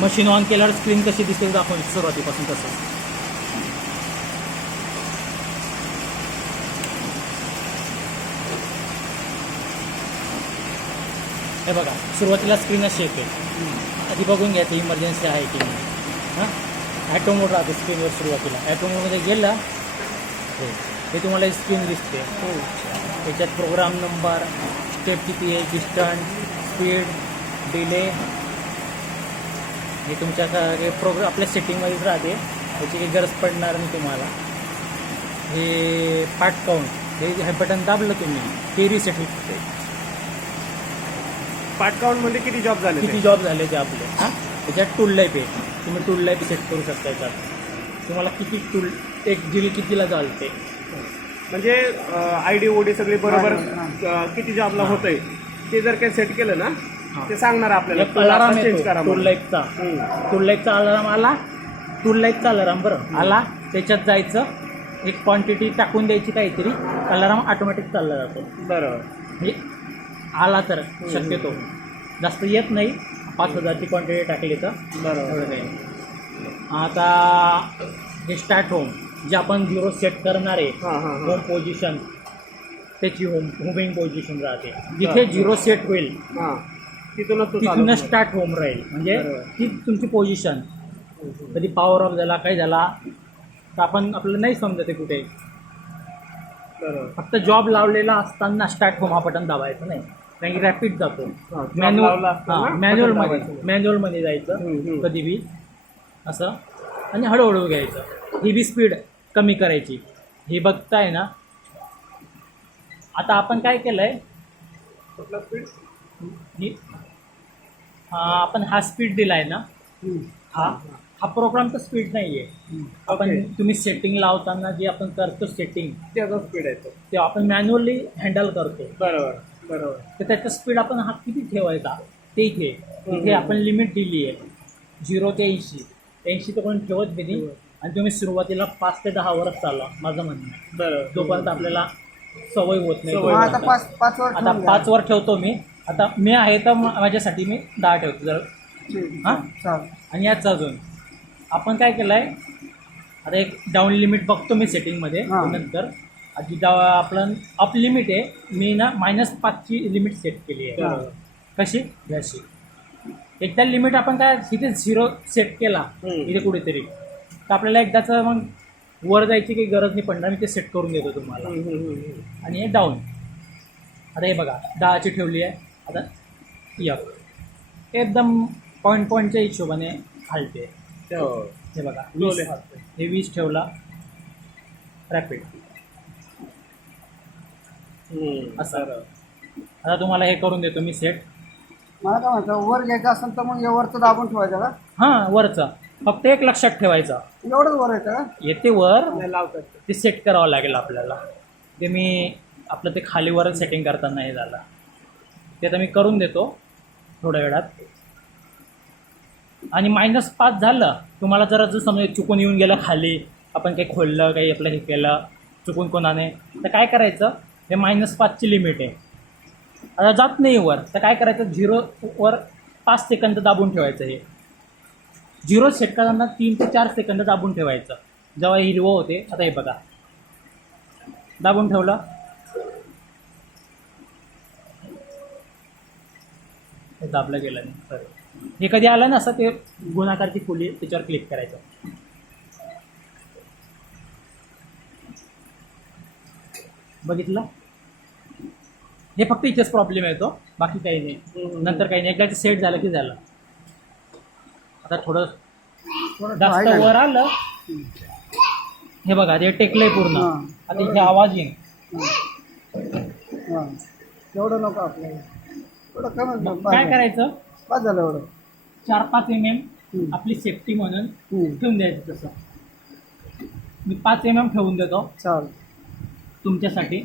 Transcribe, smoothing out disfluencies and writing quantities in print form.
Machine on केल्यावर screen कशी दिसेल दाखवून सुरुवातीपासून तसं. हे बघा सुरुवातीला स्क्रीन अशी येते, आधी बघून घ्या ती इमर्जन्सी आहे की नाही. हां ॲटो मोड राहते स्क्रीनवर सुरुवातीला. ॲटो मोडमध्ये गेला हे तुम्हाला स्क्रीन दिसते. त्याच्यात प्रोग्राम नंबर, स्टेप किती आहे, डिस्टन्स, स्पीड, डिले, हे तुमच्या प्रोग्राम आपल्या सेटिंगमध्येच राहते, त्याची काही गरज पडणार नाही तुम्हाला. हे पार्ट काउंट हे बटन दाबलं तुम्ही ते रिसेट होते. पार्ट काउंट म्हणजे किती जॉब झाले, किती जॉब झाले ते आपले. हां त्याच्यात टूल लाईफ आहे, तुम्ही टूल लाईफ सेट करू शकता. याच्यात तुम्हाला किती टूल एक जील कितीला चालते, म्हणजे ID OD सगळी बरोबर किती जॉबला होतंय ते जर काही सेट केलं ना ते सांगणार आपल्याला. अलाराम चेंज करा टूल लाईफचा. टूल लाईफचा अलाराम आला, टूल लाईफचा अलाराम बरं आला, त्याच्यात जायचं, एक क्वांटिटी टाकून द्यायची काहीतरी, अलाराम ऑटोमॅटिक चालला जातो. बरोबर. म्हणजे आला तर शक्यतो जास्त येत नाही, 5000ची क्वांटिटी टाकली तर बरोबर. नाही. आता हे स्टार्ट होम जे आपण 0 सेट करणार आहे, होम पोझिशन त्याची होमिंग पोझिशन राहते. जिथे 0 सेट होईल तिथूनच स्टार्ट होम राहील. म्हणजे ती तुमची पोझिशन. कधी पॉवर ऑफ झाला काही झाला तर आपल्याला नाही समजते कुठे. फक्त जॉब लावलेला असताना स्टार्ट होम हा बटन दाबायचं नाही, कारण की रॅपिड जातो. मॅन्युअलमध्ये जायचं कधी बी असं, आणि हळूहळू घ्यायचं. ही बी स्पीड कमी करायची. हे बघताय ना आता आपण काय केलं आहे, आपण हा स्पीड दिला आहे ना, हा प्रोग्रामचा स्पीड नाही आहे. आपण तुम्ही सेटिंग लावताना जे आपण करतो सेटिंग त्याचा स्पीड आहे ते आपण मॅन्युअली हँडल करतो. बरोबर बरोबर. तर त्याचा स्पीड आपण हा किती ठेवायचा ते इथे आपण लिमिट दिली आहे 0 ते 80. 80 तर कोणी ठेवत नाही, आणि तुम्ही सुरुवातीला 5 ते 10 वरच चालला माझं म्हणणं आहे. बरोबर. जोपर्यंत आपल्याला सवय होत नाही. आता 5 वर ठेवतो मी. आता मी आहे तर माझ्यासाठी मी 10 ठेवतो जर. हां आणि याचं अजून आपण काय केलं आहे, आता एक डाऊन लिमिट बघतो मी सेटिंगमध्ये नंतर. आधी आपलं अप लिमिट आहे, मी ना -5ची लिमिट सेट केली आहे. कशी याशी एकदा लिमिट आपण काय तिथे 0 सेट केला इथे कुठेतरी तर आपल्याला एकदाचं मग वर जायची काही गरज नाही पडणार. मी ते सेट करून देतो तुम्हाला. आणि हे डाऊन आता हे बघा 10ची ठेवली आहे. आता एकदम पॉईंटच्या हिशोबाने खालते. हे बघा हे 20 ठेवला रॅपिड असं. आता तुम्हाला हे करून देतो मी सेट. मला काय म्हणतं, वर घ्यायचं असेल तर मग वरचं दाबून ठेवायचं का? हां वरचं फक्त एक लक्षात ठेवायचं, एवढंच वर येतं का? येते वर ते सेट करावं लागेल आपल्याला. ते मी आपलं ते खालीवर सेटिंग करताना हे झालं ते आता मी करून देतो थोड्या वेळात. आणि -5 झालं तुम्हाला जर समजा चुकून येऊन गेलं खाली, आपण काही खोललं काही आपलं हे केलं चुकून कोणाने, तर काय करायचं, हे -5ची लिमिट आहे. आता जात नाही वर तर काय करायचं, 0 वर 5 सेकंद दाबून ठेवायचं. हे 0 सेट करताना 3 ते 4 सेकंद दाबून ठेवायचं जेव्हा हिरवं होते. आता हे बघा दाबून ठेवलं, हे दाबलं गेलं नाही. सॉरी हे कधी आलं ना असं ते गुणाकारची फुली त्याच्यावर क्लिक करायचं. बघितलं, हे फक्त इथेच प्रॉब्लेम येतो, बाकी काही नाही. नंतर काही नाही, एकदा सेट झालं की झालं. आता थोडं जास्त वर आलं हे बघा ते टेकलंय पूर्ण. आता इथे आवाज येईल. एवढं नको आपल्याला, एवढं कमी. काय करायचं, पाच झालं एवढं 4-5 mm आपली सेफ्टी म्हणून ठेवून द्यायचं. तसं मी 5 mm ठेवून देतो चाल तुमच्यासाठी.